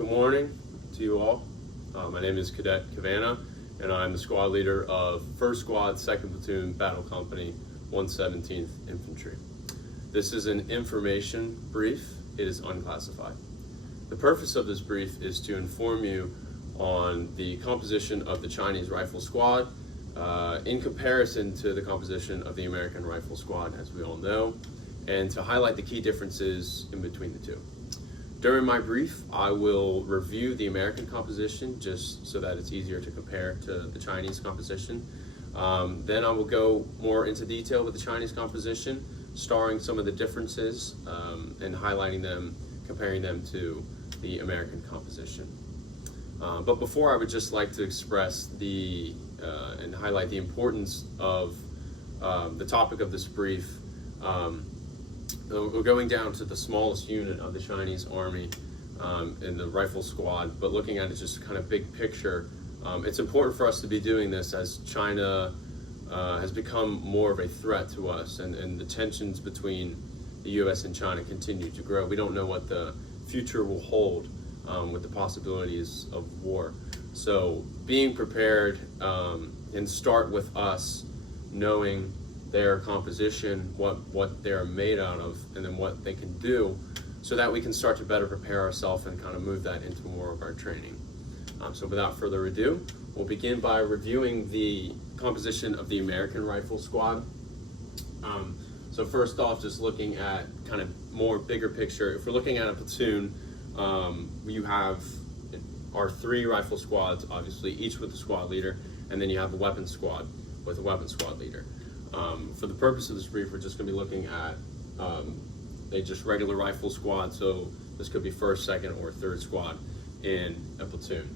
Good morning to you all. My name is Cadet Cavana, and I'm the squad leader of 1st Squad, 2nd Platoon, Battle Company, 117th Infantry. This is an information brief. It is unclassified. The purpose of this brief is to inform you on the composition of the Chinese Rifle Squad in comparison to the composition of the American Rifle Squad, as we all know, and to highlight the key differences in between the two. During my brief, I will review the American composition just so that it's easier to compare to the Chinese composition. Then I will go more into detail with the Chinese composition, starring some of the differences and highlighting them, comparing them to the American composition. But before, I would just like to express and highlight the importance of the topic of this brief. We're going down to the smallest unit of the Chinese Army in the Rifle Squad, but looking at it just kind of big picture. It's important for us to be doing this as China has become more of a threat to us, and the tensions between the U.S. and China continue to grow. We don't know what the future will hold with the possibilities of war. So being prepared and start with us knowing their composition, what they're made out of, and then what they can do, so that we can start to better prepare ourselves and kind of move that into more of our training. So without further ado, we'll begin by reviewing the composition of the American Rifle Squad. So first off, just looking at kind of more bigger picture, if we're looking at a platoon, you have our 3 rifle squads, obviously, each with a squad leader, and then you have a weapons squad with a weapons squad leader. For the purpose of this brief, we're just going to be looking at a just regular rifle squad, so this could be 1st, 2nd, or 3rd squad in a platoon.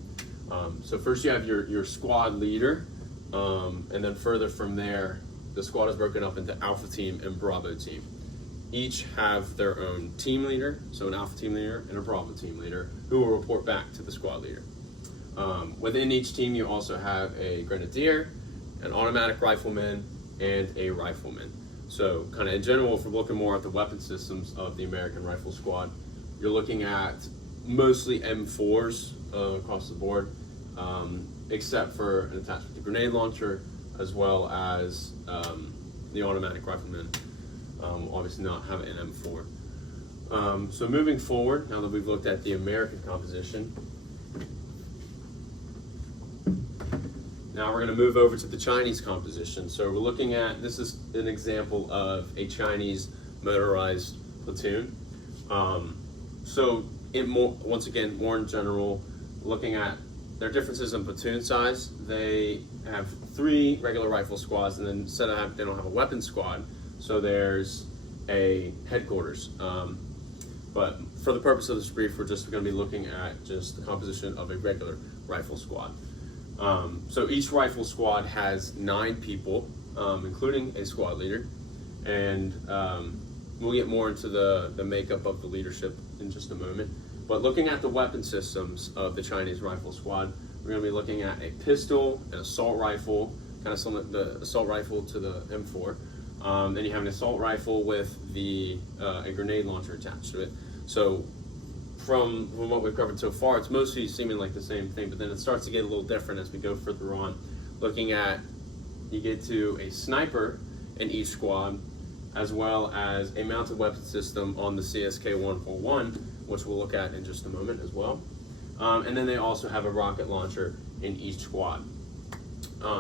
So first you have your squad leader, and then further from there, the squad is broken up into Alpha Team and Bravo Team. Each have their own team leader, so an Alpha Team leader and a Bravo Team leader, who will report back to the squad leader. Within each team, you also have a grenadier, an automatic rifleman, and a rifleman. So kind of in general, if we're looking more at the weapon systems of the American Rifle Squad, you're looking at mostly M4s across the board, except for an attachment to grenade launcher, as well as the automatic rifleman obviously not have an M4. So moving forward, now that we've looked at the American composition, now we're going to move over to the Chinese composition. So we're looking at, this is an example of a Chinese motorized platoon. So once again, more in general, looking at their differences in platoon size, they have 3 regular rifle squads, and then instead of they don't have a weapons squad, so there's a headquarters. But for the purpose of this brief, we're just going to be looking at just the composition of a regular rifle squad. So each rifle squad has 9 people, including a squad leader, and we'll get more into the makeup of the leadership in just a moment. But looking at the weapon systems of the Chinese Rifle Squad, we're going to be looking at a pistol, an assault rifle, kind of similar to the assault rifle to the M4. Then you have an assault rifle with a grenade launcher attached to it. So from what we've covered so far, it's mostly seeming like the same thing, but then it starts to get a little different as we go further on. Looking at, you get to a sniper in each squad, as well as a mounted weapon system on the CSK-141, which we'll look at in just a moment as well. And then they also have a rocket launcher in each squad.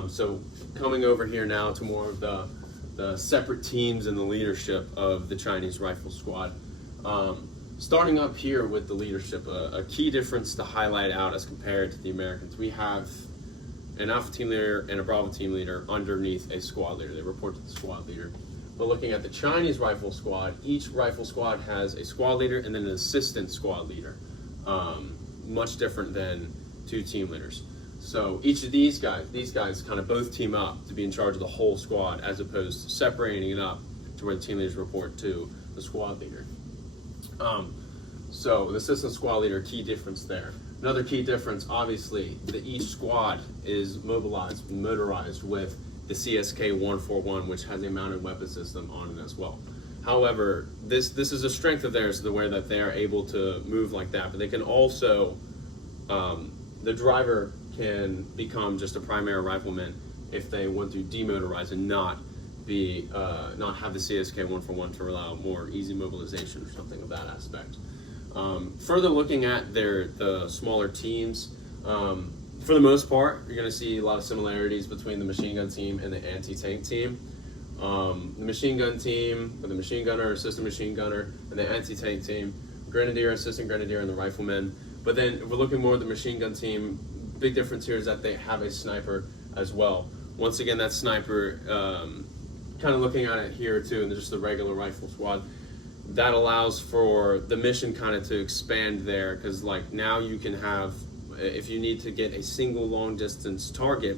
So coming over here now to more of the separate teams and the leadership of the Chinese Rifle Squad. Starting up here with the leadership, a key difference to highlight out as compared to the Americans, we have an Alpha Team leader and a Bravo Team leader underneath a squad leader. They report to the squad leader. But looking at the Chinese Rifle Squad, each rifle squad has a squad leader and then an assistant squad leader. Much different than 2 team leaders. So each of these guys kind of both team up to be in charge of the whole squad, as opposed to separating it up to where the team leaders report to the squad leader. So the assistant squad leader, key difference there. Another key difference, obviously, that each squad is motorized with the CSK-141, which has a mounted weapon system on it as well. However, this is a strength of theirs, the way that they are able to move like that, but they can also the driver can become just a primary rifleman if they want to demotorize and not have the CSK 1-for-1 to allow more easy mobilization or something of that aspect. Further looking at the smaller teams, for the most part, you're going to see a lot of similarities between the machine gun team and the anti-tank team. The machine gun team with the machine gunner, assistant machine gunner, and the anti-tank team, grenadier, assistant grenadier, and the rifleman. But then if we're looking more at the machine gun team, big difference here is that they have a sniper as well. Once again, that sniper, kind of looking at it here too, and just the regular rifle squad, that allows for the mission kind of to expand there, because like now you can have, if you need to get a single long distance target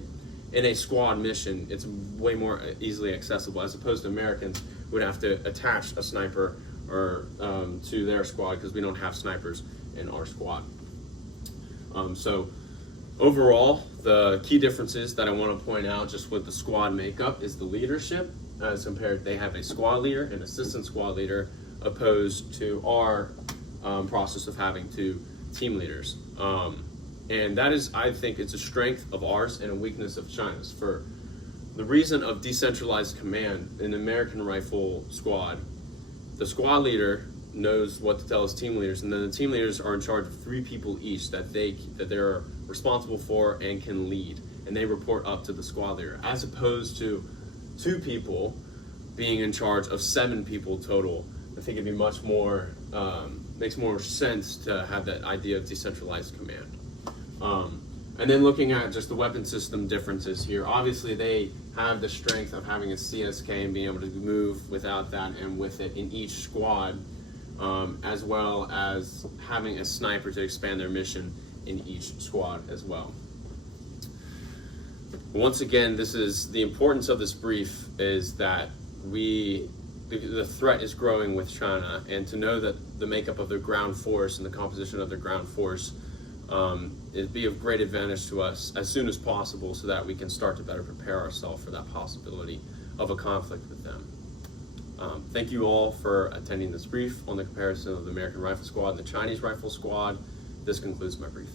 in a squad mission, it's way more easily accessible, as opposed to Americans would have to attach a sniper or to their squad, because we don't have snipers in our squad. So overall, the key differences that I want to point out just with the squad makeup is the leadership, as compared, they have a squad leader and assistant squad leader, opposed to our process of having two team leaders. And that is, I think, it's a strength of ours and a weakness of China's. For the reason of decentralized command in the American rifle squad, the squad leader knows what to tell his team leaders, and then the team leaders are in charge of 3 people each that they're responsible for and can lead, and they report up to the squad leader, as opposed to 2 people being in charge of 7 people total. I think it'd be much more, makes more sense to have that idea of decentralized command. And then looking at just the weapon system differences here, obviously they have the strength of having a CSK and being able to move without that and with it in each squad, as well as having a sniper to expand their mission in each squad as well. Once again, this is the importance of this brief, is that the threat is growing with China, and to know that the makeup of their ground force and the composition of their ground force it'd be of great advantage to us as soon as possible, so that we can start to better prepare ourselves for that possibility of a conflict with them. Thank you all for attending this brief on the comparison of the American Rifle Squad and the Chinese Rifle Squad. This concludes my brief.